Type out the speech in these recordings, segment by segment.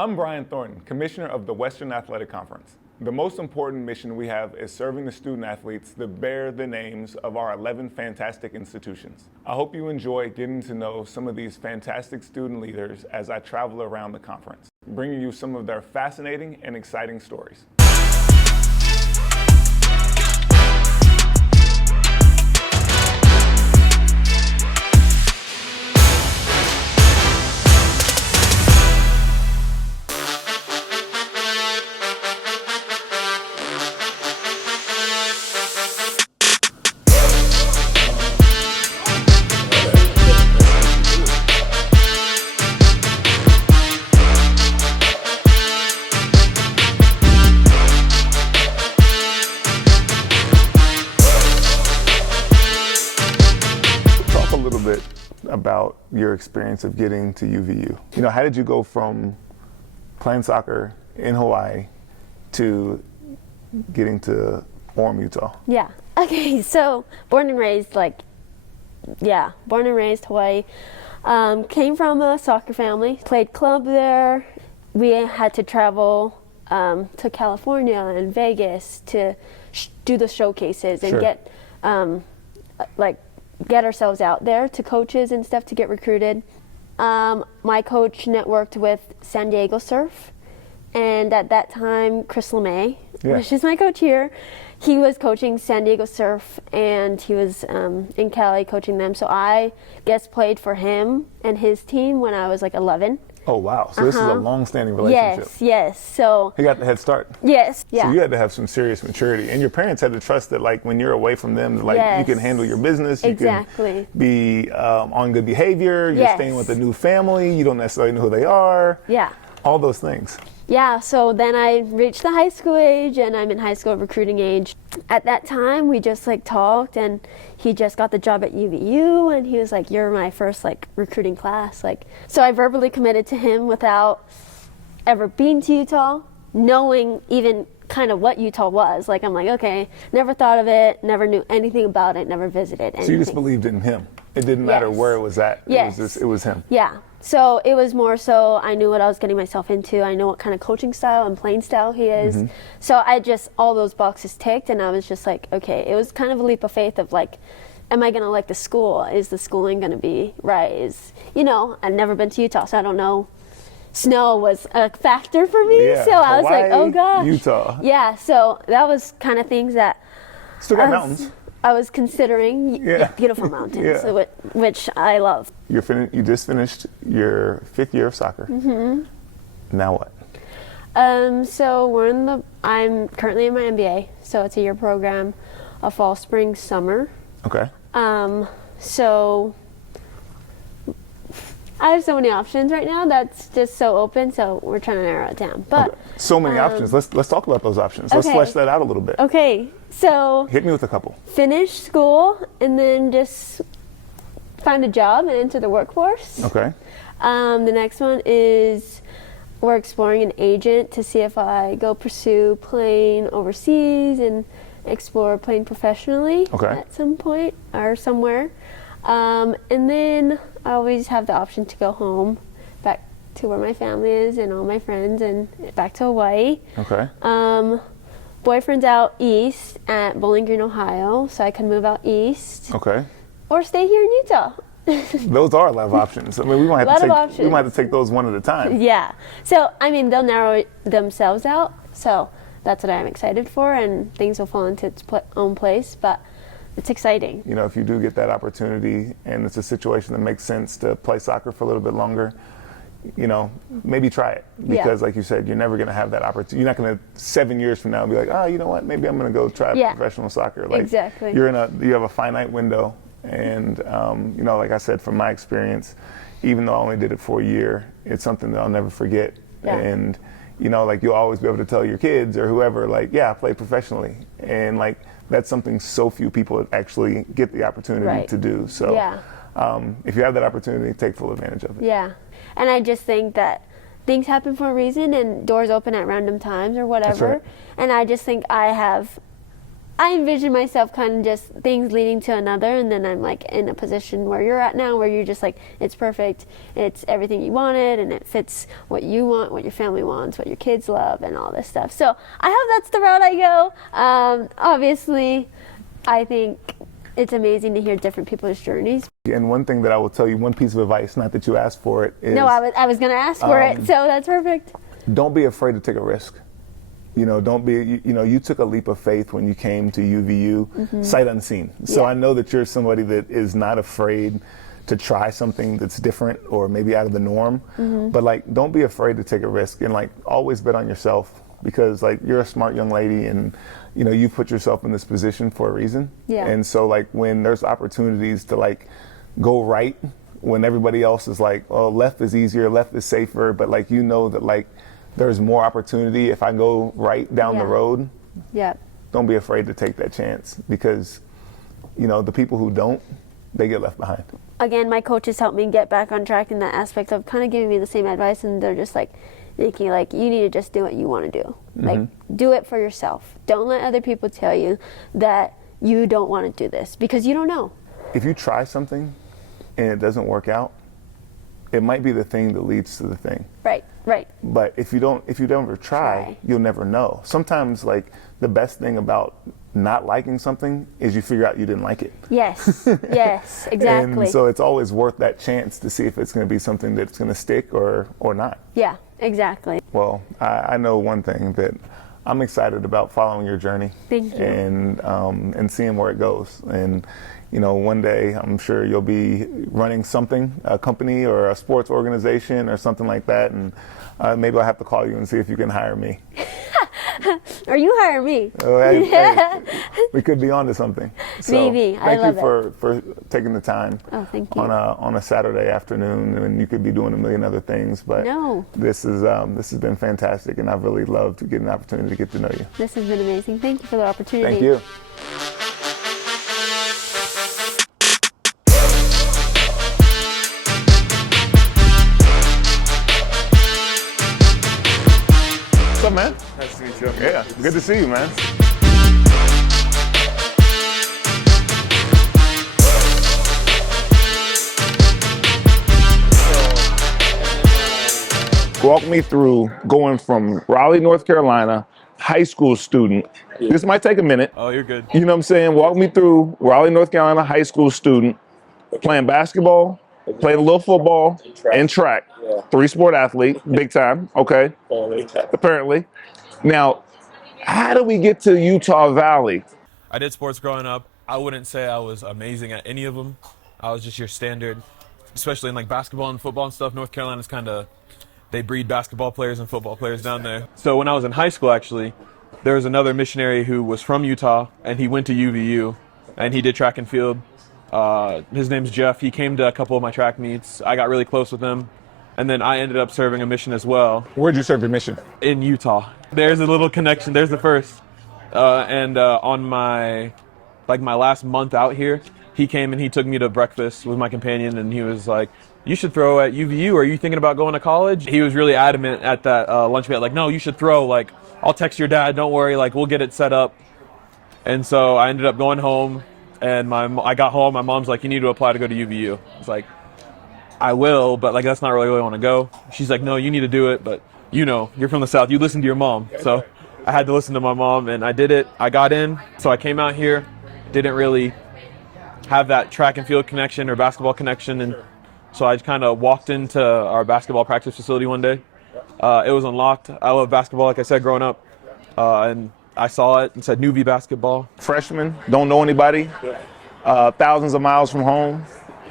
I'm Brian Thornton, Commissioner of the Western Athletic Conference. The most important mission we have is serving the student athletes that bear the names of our 11 fantastic institutions. I hope you enjoy getting to know some of these fantastic student leaders as I travel around the conference, bringing you some of their fascinating and exciting stories. About your experience of getting to UVU. You know, how did you go from playing soccer in Hawaii to getting to Orem, Utah? Yeah. Okay, so born and raised Hawaii. Came from a soccer family, played club there. We had to travel to California and Vegas to do the showcases and get ourselves out there to coaches and stuff to get recruited. My coach networked with San Diego Surf, and at that time, Chris LeMay, which is my coach here, he was coaching San Diego Surf, and he was in Cali coaching them. So I guest played for him and his team when I was like 11. Oh, wow. So this is a long-standing relationship. Yes. So he got the head start. Yes. Yeah. So you had to have some serious maturity. And your parents had to trust that, like, when you're away from them, like, you can handle your business. You can be on good behavior. You're staying with a new family. You don't necessarily know who they are. Yeah. All those things. Yeah, so then I reached the high school age, and I'm in high school recruiting age. At that time, we just talked, and he just got the job at UVU, and he was like, "You're my first recruiting class." So I verbally committed to him without ever being to Utah, knowing even kind of what Utah was. I'm like, okay, never thought of it, never knew anything about it, never visited anything. So you just believed in him. It didn't matter where it was at. Yes. It was him. Yeah. So it was more so I knew what I was getting myself into. I know what kind of coaching style and playing style he is. Mm-hmm. So all those boxes ticked, and I was just like, okay, it was kind of a leap of faith of am I going to like the school? Is the schooling going to be right? I've never been to Utah, so I don't know. Snow was a factor for me. Yeah, so I was Hawaii, like, oh gosh. Utah. Yeah, so that was kind of things that still got mountains. I was considering beautiful mountains, which I love. You just finished your 5th year of soccer. Mm-hmm. Now what? So I'm currently in my MBA, so it's a year program, a fall, spring, summer. Okay. So I have so many options right now. That's just so open. So we're trying to narrow it down. But so many options. Let's talk about those options. Let's flesh that out a little bit. Okay. So hit me with a couple. Finish school and then just find a job and enter the workforce. Okay. The next one is we're exploring an agent to see if I go pursue playing overseas and explore playing professionally at some point or somewhere. And then I always have the option to go home, back to where my family is and all my friends, and back to Hawaii. Okay. Boyfriend's out east at Bowling Green, Ohio, so I can move out east. Okay. Or stay here in Utah. Those are a lot of options. I mean, we might have to take those one at a time. Yeah. So, they'll narrow themselves out. So that's what I'm excited for, and things will fall into its own place. But it's exciting. If you do get that opportunity and it's a situation that makes sense to play soccer for a little bit longer, maybe try it. Because like you said, you're never going to have that opportunity. You're not going to 7 years from now be like, oh, you know what, maybe I'm going to go try professional soccer. Exactly. You have a finite window. And, like I said, from my experience, even though I only did it for a year, it's something that I'll never forget. Yeah. And, you'll always be able to tell your kids or whoever, I played professionally. And, that's something so few people actually get the opportunity to do. So if you have that opportunity, take full advantage of it. Yeah. And I just think that things happen for a reason and doors open at random times or whatever. That's right. And I just think I have I envision myself kind of just things leading to another, and then I'm like in a position where you're at now, where you're just like, it's perfect, it's everything you wanted, and it fits what you want, what your family wants, what your kids love, and all this stuff. So I hope that's the route I go. Obviously, I think it's amazing to hear different people's journeys. And one thing that I will tell you, one piece of advice, not that you asked for it, is... No, I was going to ask for it, so that's perfect. Don't be afraid to take a risk. Don't be, you took a leap of faith when you came to UVU, sight unseen. So I know that you're somebody that is not afraid to try something that's different or maybe out of the norm. But like, don't be afraid to take a risk, and like always bet on yourself, because like you're a smart young lady, and you put yourself in this position for a reason. And so like when there's opportunities to like go right, when everybody else is like, oh, left is easier, left is safer, but like that like there's more opportunity if I go right down the road. Don't be afraid to take that chance, because the people who don't, they get left behind. Again, my coaches helped me get back on track in that aspect of kind of giving me the same advice, and they're just like, Nikki, like, you need to just do what you want to do. Like, do it for yourself. Don't let other people tell you that you don't want to do this, because you don't know. If you try something and it doesn't work out, it might be the thing that leads to the thing. Right. But if you don't ever try, you'll never know. Sometimes like the best thing about not liking something is you figure out you didn't like it. Yes, exactly. And so it's always worth that chance to see if it's going to be something that's going to stick or not. Yeah, exactly. Well, I know one thing, that I'm excited about following your journey. Thank you. And seeing where it goes. And one day I'm sure you'll be running something, a company or a sports organization or something like that, and maybe I'll have to call you and see if you can hire me. Or you hire me. Hey, we could be on to something. So, maybe. I love it. Thank you for taking the time. Oh, thank you. On a Saturday afternoon, and you could be doing a million other things, but this has been fantastic, and I've really loved getting the opportunity to get to know you. This has been amazing. Thank you for the opportunity. Thank you. What's up, man? Nice to meet you. Yeah, good to see you, man. Walk me through going from Raleigh, North Carolina, high school student. This might take a minute. Oh, you're good. You know what I'm saying? Walk me through Raleigh, North Carolina, high school student, playing basketball, playing a little football, and track. 3-sport athlete, big time, okay, apparently. Now, how do we get to Utah Valley? I did sports growing up. I wouldn't say I was amazing at any of them. I was just your standard, especially in like basketball and football and stuff. North Carolina's kind of, they breed basketball players and football players down there. So when I was in high school, actually, there was another missionary who was from Utah, and he went to UVU, and he did track and field. His name's Jeff. He came to a couple of my track meets. I got really close with him. And then I ended up serving a mission as well. Where'd you serve your mission? In Utah. There's a little connection. There's the first. On my last month out here, he came and he took me to breakfast with my companion, and he was like, you should throw at UVU. Are you thinking about going to college? He was really adamant at that lunch meet, like, no, you should throw. Like, I'll text your dad. Don't worry. Like, we'll get it set up. And so I ended up going home, and I got home. My mom's like, you need to apply to go to UVU. It's like, I will, but like that's not really where I want to go. She's like, no, you need to do it, but you're from the South. You listen to your mom. So I had to listen to my mom, and I did it. I got in. So I came out here, didn't really have that track and field connection or basketball connection, and so I kind of walked into our basketball practice facility one day. It was unlocked. I love basketball, like I said, growing up, and I saw it and said Newbie basketball. Freshman, don't know anybody, thousands of miles from home.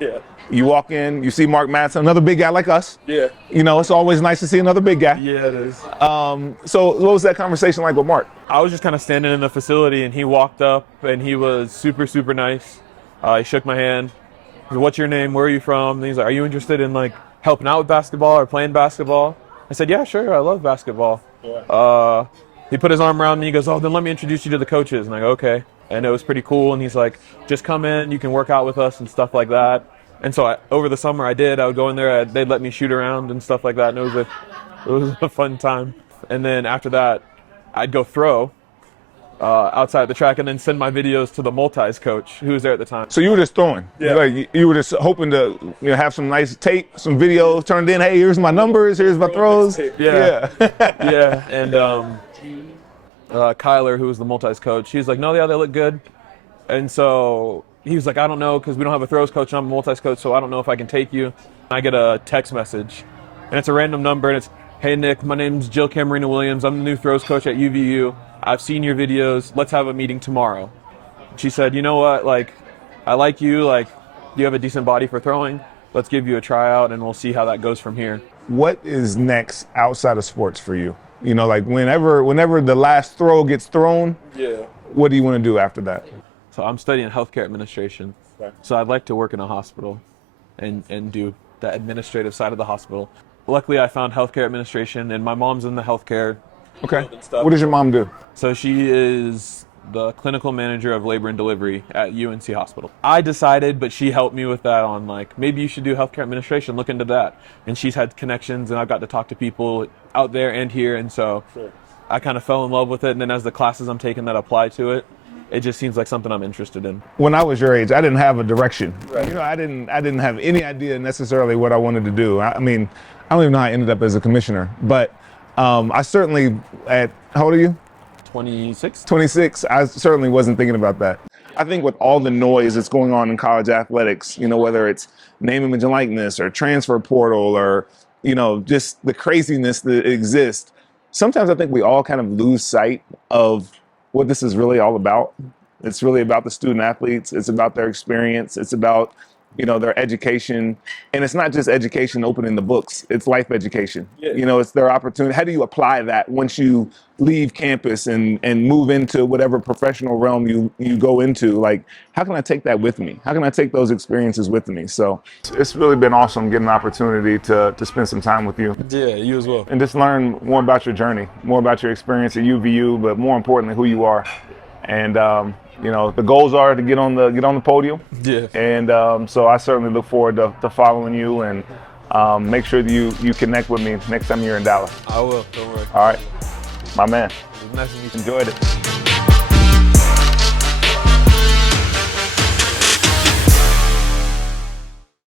Yeah. You walk in, you see Mark Madsen, another big guy like us. Yeah. It's always nice to see another big guy. Yeah, it is. So what was that conversation like with Mark? I was just kind of standing in the facility, and he walked up, and he was super, super nice. He shook my hand. He said, what's your name? Where are you from? And he's like, are you interested in like helping out with basketball or playing basketball? I said, yeah, sure. I love basketball. Yeah. He put his arm around me. He goes, oh, then let me introduce you to the coaches. And I go, okay. And it was pretty cool. And he's like, just come in. You can work out with us and stuff like that. And so over the summer I would go in there, they'd let me shoot around and stuff like that, and it was a fun time. And then after that, I'd go throw. outside the track and then send my videos to the multis coach who was there at the time. So you were just throwing? Yeah. Like you were just hoping to have some nice tape, some videos turned in. Hey, here's my numbers, here's my throws. Yeah. Yeah. And Kyler, who was the multis coach, he was like, no, yeah, they look good. And so he was like, I don't know, because we don't have a throws coach and I'm a multis coach, so I don't know if I can take you. I get a text message, and it's a random number, and it's, hey, Nick, my name's Jill Camarina Williams. I'm the new throws coach at UVU. I've seen your videos. Let's have a meeting tomorrow. She said, you know what, like, I like you. Like, you have a decent body for throwing. Let's give you a tryout, and we'll see how that goes from here. What is next outside of sports for you? You know, like whenever the last throw gets thrown, what do you want to do after that? So I'm studying healthcare administration. Okay. So I'd like to work in a hospital and do the administrative side of the hospital. Luckily, I found healthcare administration, and my mom's in the healthcare. Okay. What does your mom do? So she is the clinical manager of labor and delivery at UNC Hospital. I decided, but she helped me with that on like, maybe you should do healthcare administration, look into that. And she's had connections, and I've got to talk to people out there and here. And so I kind of fell in love with it. And then as the classes I'm taking that apply to it, it just seems like something I'm interested in. When I was your age, I didn't have a direction. Right. You know, I didn't have any idea necessarily what I wanted to do. I mean, I don't even know how I ended up as a commissioner, but I certainly how old are you? 26. 26. I certainly wasn't thinking about that. I think with all the noise that's going on in college athletics, you know, whether it's name, image, and likeness or transfer portal or, you know, just the craziness that exists, sometimes I think we all kind of lose sight of what this is really all about. It's really about the student athletes. It's about their experience. It's about, you know, their education. And it's not just education opening the books. It's life education. Yeah. You know, it's their opportunity. How do you apply that once you leave campus and move into whatever professional realm you go into? Like, how can I take that with me? How can I take those experiences with me? So it's really been awesome getting the opportunity to spend some time with you. Yeah, you as well. And just learn more about your journey, more about your experience at UVU, but more importantly, who you are. And, you know, the goals are to get on the podium. Yeah. And so I certainly look forward to following you, and make sure that you connect with me next time you're in Dallas. I will. Don't worry. All right. My man. It was nice to meet you. Enjoyed it.